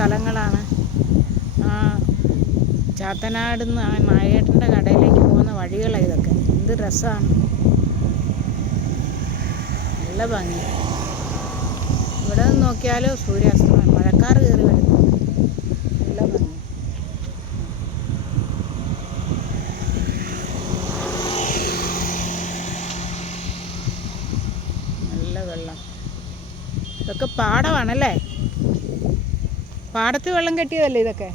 സ്ഥലങ്ങളാണ്. ചാത്തനാട് നിന്ന് നായേട്ടൻ്റെ കടയിലേക്ക് പോകുന്ന വഴികളാണ് ഇതൊക്കെ. എന്ത് രസമാണ്, നല്ല ഭംഗി. ഇവിടെ നിന്ന് നോക്കിയാലോ സൂര്യാസ്തമയം, മഴക്കാർ കയറി വരുന്നു, നല്ല ഭംഗി. നല്ല വെള്ളം. ഇതൊക്കെ പാടമാണല്ലേ, പാടത്ത് വെള്ളം കെട്ടിയതല്ലേ ഇതൊക്കെ.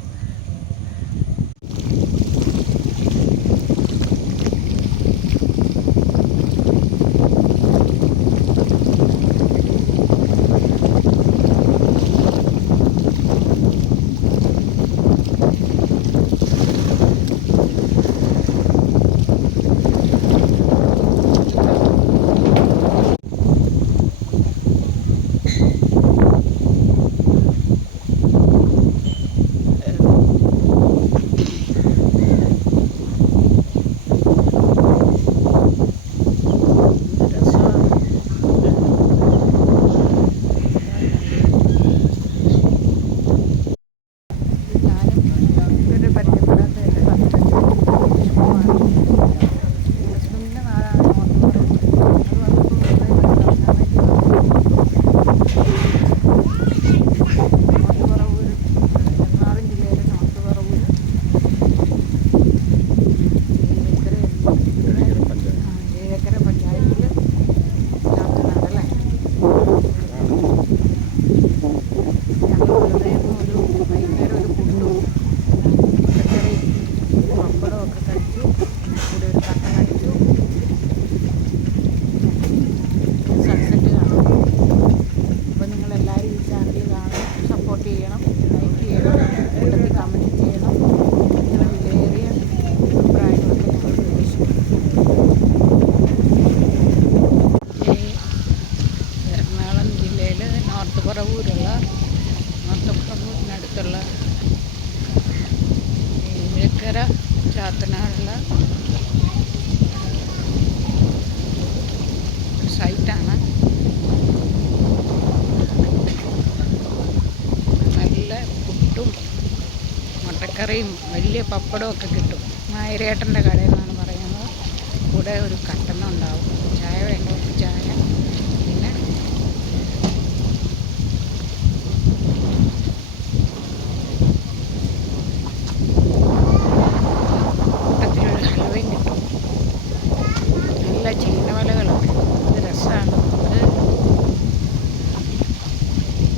നോർത്തുപറവൂരിനടുത്തുള്ള ഇഴക്കര ചാത്തനാടുള്ള സൈറ്റാണ്. നല്ല പുട്ടും മുട്ടക്കറിയും വലിയ പപ്പടവും ഒക്കെ കിട്ടും. നായരേട്ടൻ്റെ കടയിൽ നിന്നാണ് പറയുന്നത്. കൂടെ ഒരു കട്ടണം ഉണ്ടാവും. ചായ വേണ്ടവർക്ക് ചായ, പിന്നെ കൂട്ടത്തിലൊരു ഹൽവയും കിട്ടും. നല്ല ചീനവലകളൊക്കെ, ഇത് രസമാണ്. ഇത്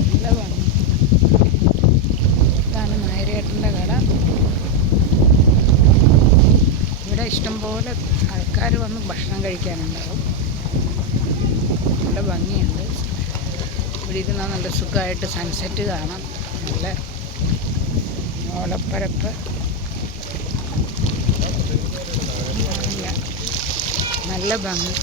നല്ല ഭംഗി. ഇതാണ് നായരേട്ടൻ്റെ കട. ഇവിടെ ഇഷ്ടംപോലെ ആൾക്കാർ വന്ന് ഭക്ഷണം കഴിക്കാനുണ്ടാവും. നല്ല ഭംഗിയുണ്ട്. ഇവിടെ ഇരുന്നാൽ നല്ല സുഖമായിട്ട് സൺസെറ്റ് കാണാം. നല്ല ഓലപ്പരപ്പ്, നല്ല ഭംഗി.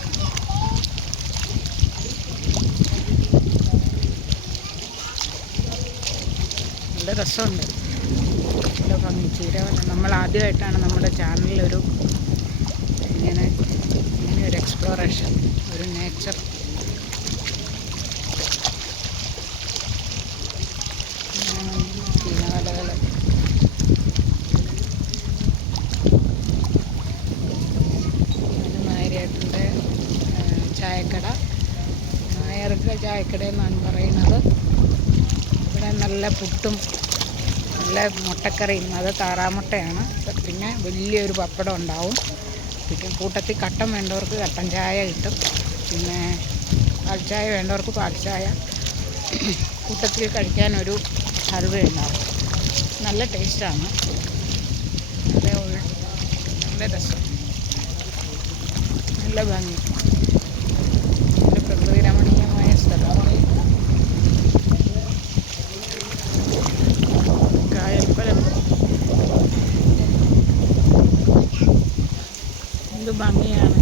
നല്ല രസമുണ്ട്, നല്ല ഭംഗി. ചീരവല നമ്മൾ ആദ്യമായിട്ടാണ് നമ്മുടെ ചാനലിലൊരു ഇങ്ങനെ ഒരു എക്സ്പ്ലോറേഷൻ, ഒരു നേച്ചർ. ചീനവലകൾ, നായരേട്ടൻ്റെ ചായക്കട, നായരുടെ ചായക്കട എന്നാണ് പറയുന്നത്. ഇവിടെ നല്ല പുട്ടും നല്ല മുട്ടക്കറിയും, അത് താറാമുട്ടയാണ്. പിന്നെ വലിയൊരു പപ്പടം ഉണ്ടാവും. പിന്നെ കൂട്ടത്തിൽ കട്ടൻ വേണ്ടവർക്ക് കട്ടൻ ചായ കിട്ടും. പിന്നെ പാൽച്ചായ വേണ്ടവർക്ക് പാൽച്ചായ. കൂട്ടത്തിൽ കഴിക്കാനൊരു ഹൽവ ഉണ്ടാവും. നല്ല ടേസ്റ്റാണ്, നല്ല രസം, നല്ല ഭംഗി. നല്ല പ്രകൃതി രമണീയമായ സ്ഥലമാണ്. കായൽപ്പരപ്പ് എന്ത് ഭംഗിയാണ്.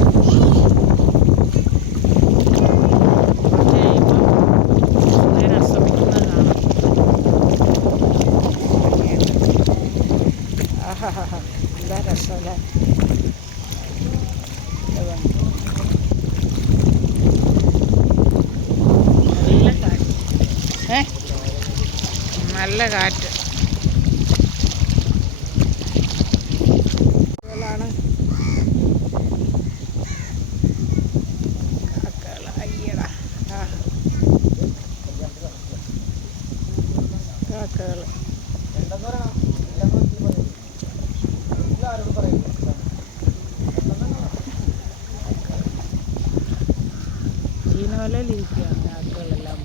അസ്തമിക്കുന്നത് കാണാം. ആഹാ, എന്താ രസമല്ലേ. നല്ല നല്ല കാറ്റ്. അയ്യടാ കാക്കകൾ ചീനവലയിലിരിക്കുകയാണ് കാക്കകളെല്ലാം.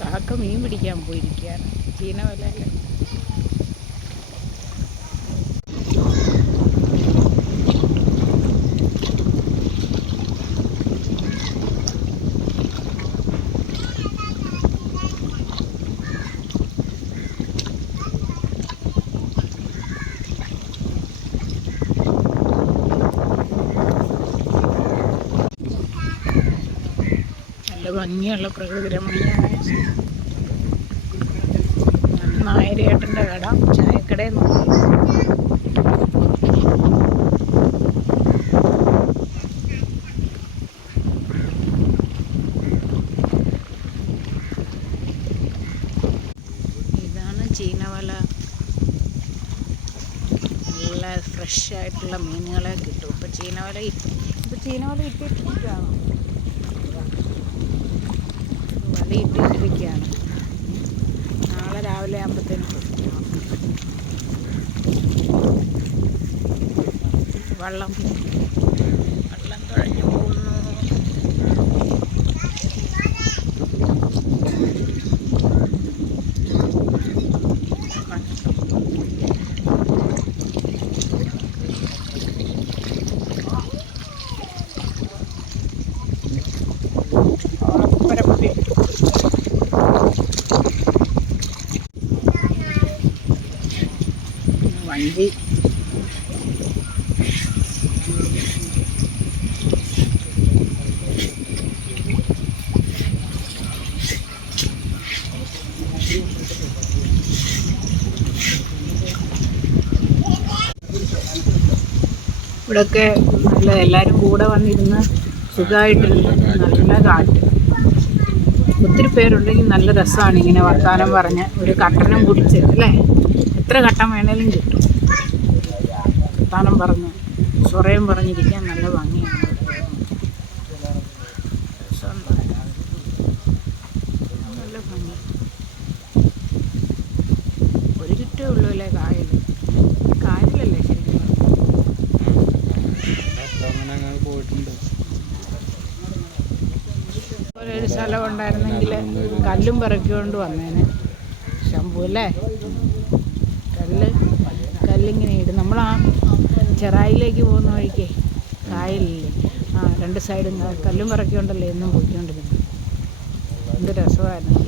കാക്ക മീൻ പിടിക്കാൻ പോയിരിക്കുകയാണ് ചീനവലയിൽ. നല്ല ഭംഗിയുള്ള പ്രകൃതി രമണീയമായ നായരേട്ടൻ്റെ കട, ചായക്കടയിൽ നോക്കി. ഇതാണ് ചീനവല. നല്ല ഫ്രഷ് ആയിട്ടുള്ള മീനുകളെ കിട്ടും. ഇപ്പം ചീനവല ഇട്ടിട്ടിരിക്കുകയാണ്. വല ഇട്ടിട്ടിരിക്കുകയാണ്. നാളെ രാവിലെ ആകുമ്പോഴത്തേനും വെള്ളം തുഴഞ്ഞു പോകുന്നു. വണ്ടി ഇവിടെയൊക്കെ നല്ല എല്ലാവരും കൂടെ വന്നിരുന്ന് സുഖമായിട്ടിരുന്ന് നല്ല കാറ്റ്. ഒത്തിരി പേരുണ്ടെങ്കിൽ നല്ല രസമാണ് ഇങ്ങനെ വർത്താനം പറഞ്ഞ് ഒരു കട്ടനം കുടിച്ച് അല്ലേ. എത്ര കട്ടൻ വേണേലും കിട്ടും. വർത്താനം പറഞ്ഞ് സ്വറയും പറഞ്ഞിരിക്കാൻ നല്ല ഭംഗിയാണ്. നല്ല ഭംഗി. ഒരു ചുറ്റേ ഉള്ളൂ അല്ലേ കായലല്ലേ ശരിക്കും. ഒരു സ്ഥലം ഉണ്ടായിരുന്നെങ്കിൽ കല്ലും പിറക്കിക്കൊണ്ട് വന്നേനെ ശംഭു അല്ലേ. കല്ലിങ്ങനെ ഇടും. നമ്മൾ ആ ചെറായിലേക്ക് പോകുന്ന വഴിക്ക് കായലില്ലേ, രണ്ട് സൈഡും കല്ലും പിറക്കിക്കൊണ്ടല്ലേ എന്നും പോയിക്കൊണ്ടിരുന്നത്. എന്ത് രസമായിരുന്നു.